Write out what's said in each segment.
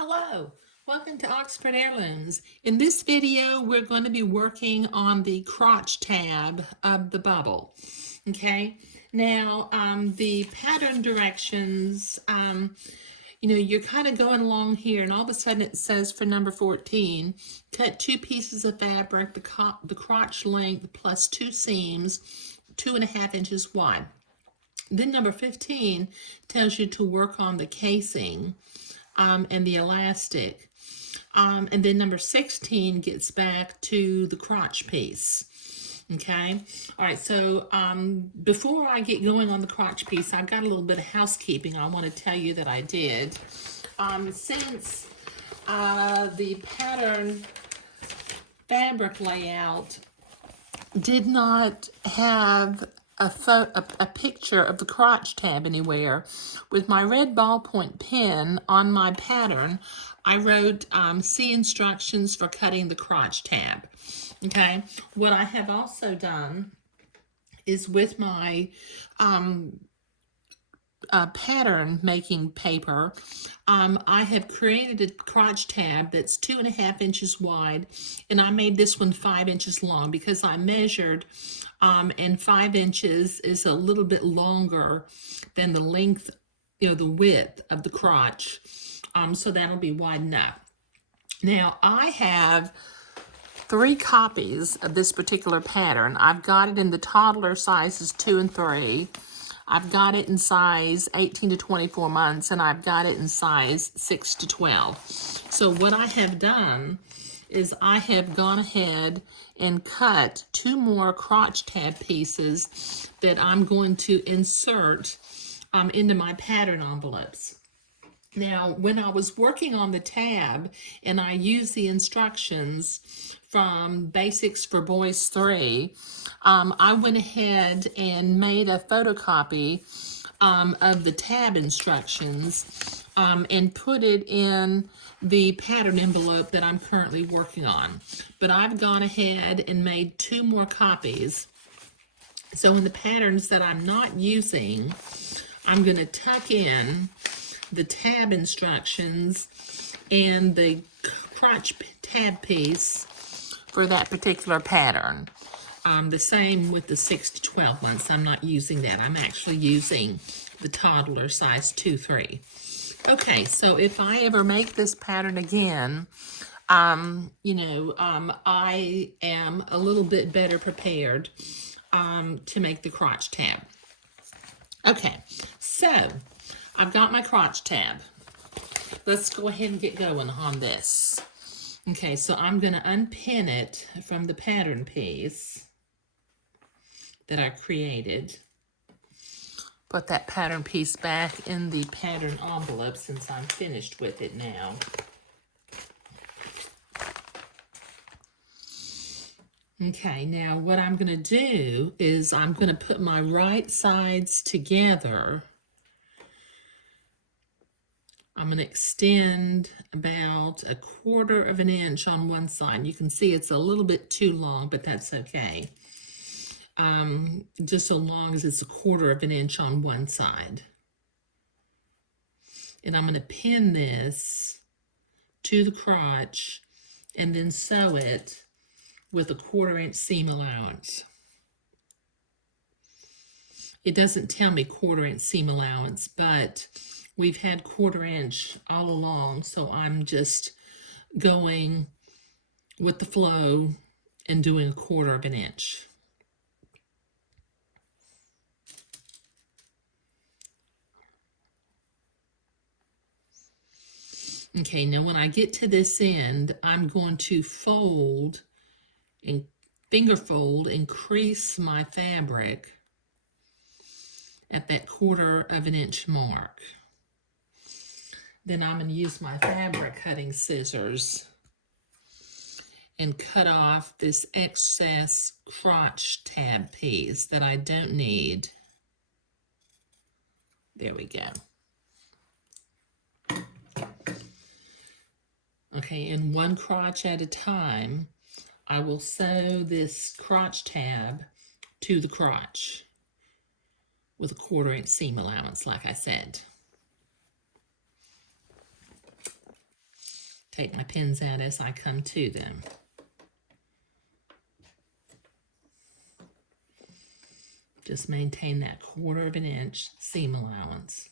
Hello, welcome to Oxford Heirlooms. In this video, we're going to be working on the crotch tab of the bubble. Okay, now the pattern directions, you're kind of going along here, and all of a sudden it says for number 14, cut 2 pieces of fabric, the crotch length plus 2 seams, 2.5 inches wide. Then number 15 tells you to work on the casing and the elastic. And then number 16 gets back to the crotch piece. Okay, all right, so before I get going on the crotch piece, I've got a little bit of housekeeping I want to tell you that I did. Since the pattern fabric layout did not have a picture of the crotch tab anywhere, with my red ballpoint pen on my pattern, I wrote C instructions for cutting the crotch tab. Okay, what I have also done is with my pattern making paper, I have created a crotch tab that's 2.5 inches wide, and I made this one 5 inches long because I measured, and 5 inches is a little bit longer than the length, the width of the crotch, so that'll be wide enough. Now I have 3 copies of this particular pattern. I've got it in the toddler sizes 2 and 3. I've got it in size 18 to 24 months, and I've got it in size 6 to 12. So what I have done is I have gone ahead and cut 2 more crotch tab pieces that I'm going to insert into my pattern envelopes. Now, when I was working on the tab and I used the instructions from Basics for Boys 3, I went ahead and made a photocopy of the tab instructions and put it in the pattern envelope that I'm currently working on. But I've gone ahead and made 2 more copies. So in the patterns that I'm not using, I'm going to tuck in the tab instructions and the crotch tab piece for that particular pattern. The same with the 6 to 12 months. I'm not using that. I'm actually using the toddler size 2-3. Okay, so if I ever make this pattern again, I am a little bit better prepared to make the crotch tab. Okay, so I've got my crotch tab. Let's go ahead and get going on this. Okay, so I'm going to unpin it from the pattern piece that I created. Put that pattern piece back in the pattern envelope since I'm finished with it now. Okay, now what I'm going to do is I'm going to put my right sides together. I'm going to extend about 1/4 of an inch on one side. You can see it's a little bit too long, but that's okay. Just so long as it's 1/4 of an inch on one side. And I'm going to pin this to the crotch and then sew it with a 1/4 inch seam allowance. It doesn't tell me 1/4 inch seam allowance, but we've had 1/4 inch all along, so I'm just going with the flow and doing 1/4 of an inch. Okay, now when I get to this end, I'm going to fold and finger fold and crease my fabric at that 1/4 of an inch mark. Then I'm going to use my fabric cutting scissors and cut off this excess crotch tab piece that I don't need. There we go. Okay, and one crotch at a time, I will sew this crotch tab to the crotch with a 1/4 inch seam allowance, like I said. take my pins out as I come to them. Just maintain that 1/4 of an inch seam allowance.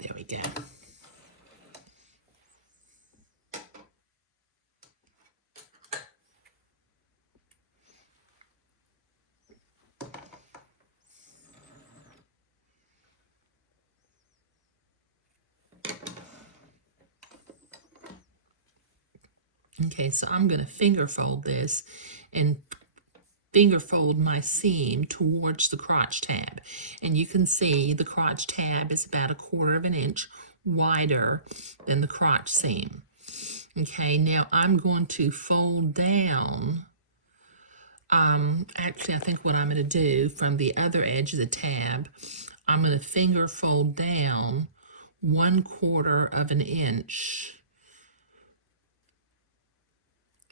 There we go. Okay, so I'm going to finger fold this and finger fold my seam towards the crotch tab. And you can see the crotch tab is about 1/4 of an inch wider than the crotch seam. Okay, now I'm going to fold down. Actually, I think what I'm going to do from the other edge of the tab, I'm going to finger fold down 1/4 of an inch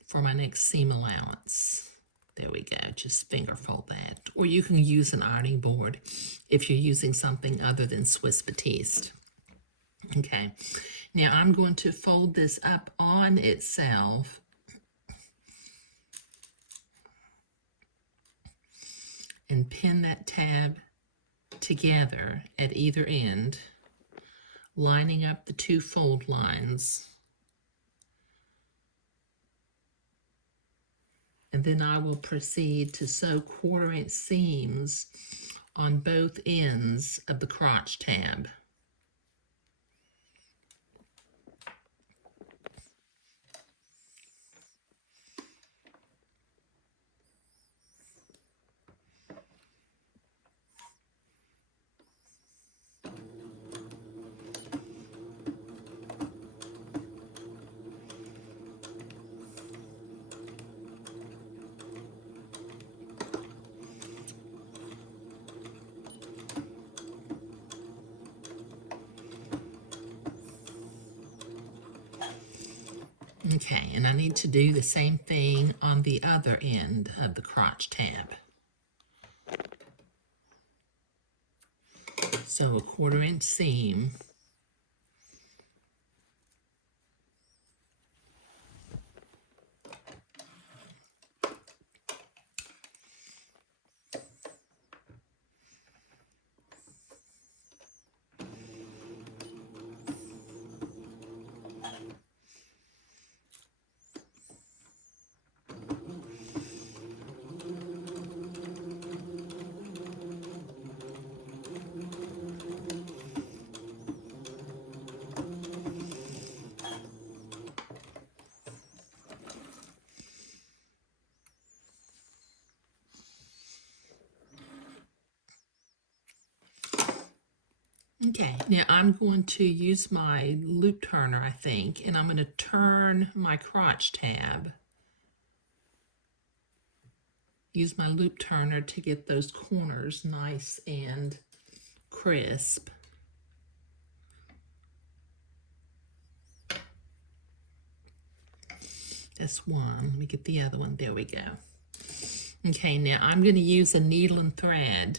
for my next seam allowance. There we go, just finger fold that. Or you can use an ironing board if you're using something other than Swiss Batiste. Okay, now I'm going to fold this up on itself and pin that tab together at either end, lining up the 2 fold lines. And then I will proceed to sew 1/4 inch seams on both ends of the crotch tab. Okay, and I need to do the same thing on the other end of the crotch tab. So a 1/4 inch seam. Okay, now I'm going to use my loop turner, I think, and I'm going to turn my crotch tab. Use my loop turner to get those corners nice and crisp. That's one. Let me get the other one. There we go. Okay, now I'm going to use a needle and thread,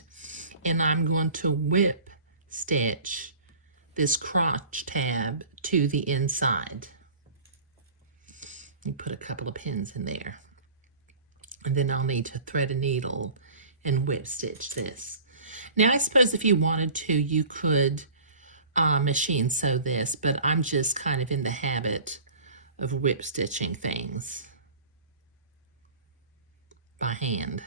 and I'm going to whip stitch this crotch tab to the inside. You put a couple of pins in there. And then I'll need to thread a needle and whip stitch this. Now I suppose if you wanted to, you could machine sew this, but I'm just kind of in the habit of whip stitching things by hand.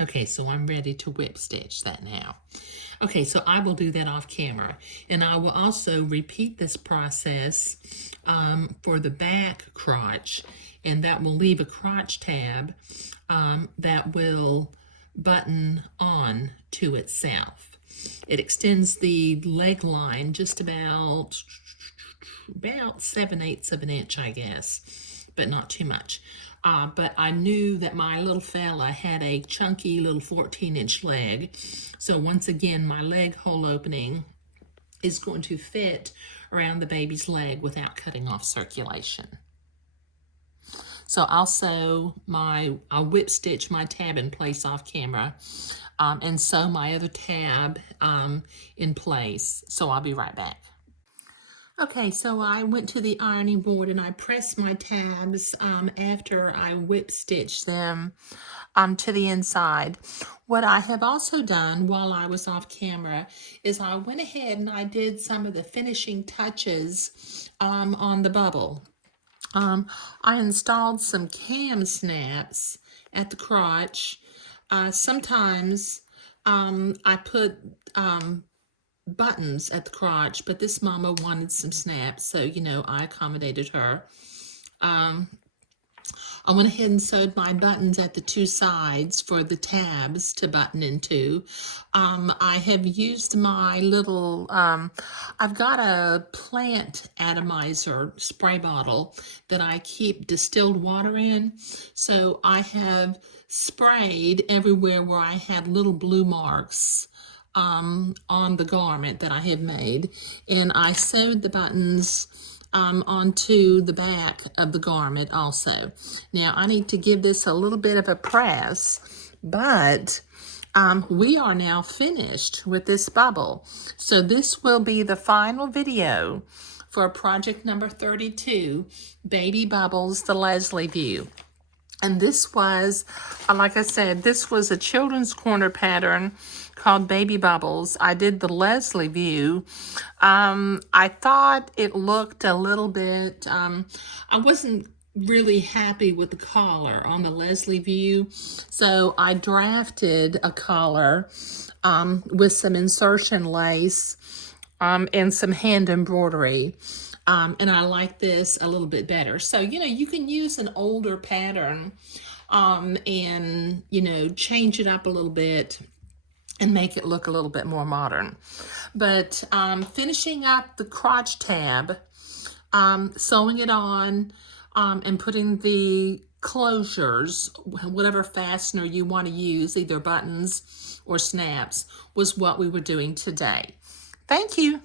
Okay, so I'm ready to whip stitch that now. Okay, so I will do that off camera. And I will also repeat this process for the back crotch, and that will leave a crotch tab that will button on to itself. It extends the leg line just about 7/8 of an inch, I guess, but not too much. But I knew that my little fella had a chunky little 14-inch leg. So once again, my leg hole opening is going to fit around the baby's leg without cutting off circulation. So I'll whip stitch my tab in place off camera and sew my other tab in place. So I'll be right back. Okay, so I went to the ironing board and I pressed my tabs after I whip stitched them to the inside. What I have also done while I was off camera is I went ahead and I did some of the finishing touches on the bubble. I installed some cam snaps at the crotch. Sometimes I put buttons at the crotch, but this mama wanted some snaps, so I accommodated her. I went ahead and sewed my buttons at the two sides for the tabs to button into. I have used my little, I've got a plant atomizer spray bottle that I keep distilled water in. So I have sprayed everywhere where I had little blue marks on the garment that I had made, and I sewed the buttons onto the back of the garment also. Now I need to give this a little bit of a press, but we are now finished with this bubble. So this will be the final video for project number 32, Baby Bubbles, the Leslie View. And this was, like I said, this was a Children's Corner pattern called Baby Bubbles. I did the Leslie View. I thought it looked a little bit, I wasn't really happy with the collar on the Leslie View. So I drafted a collar with some insertion lace and some hand embroidery. And I like this a little bit better. So, you can use an older pattern and, change it up a little bit and make it look a little bit more modern. But finishing up the crotch tab, sewing it on and putting the closures, whatever fastener you want to use, either buttons or snaps, was what we were doing today. Thank you.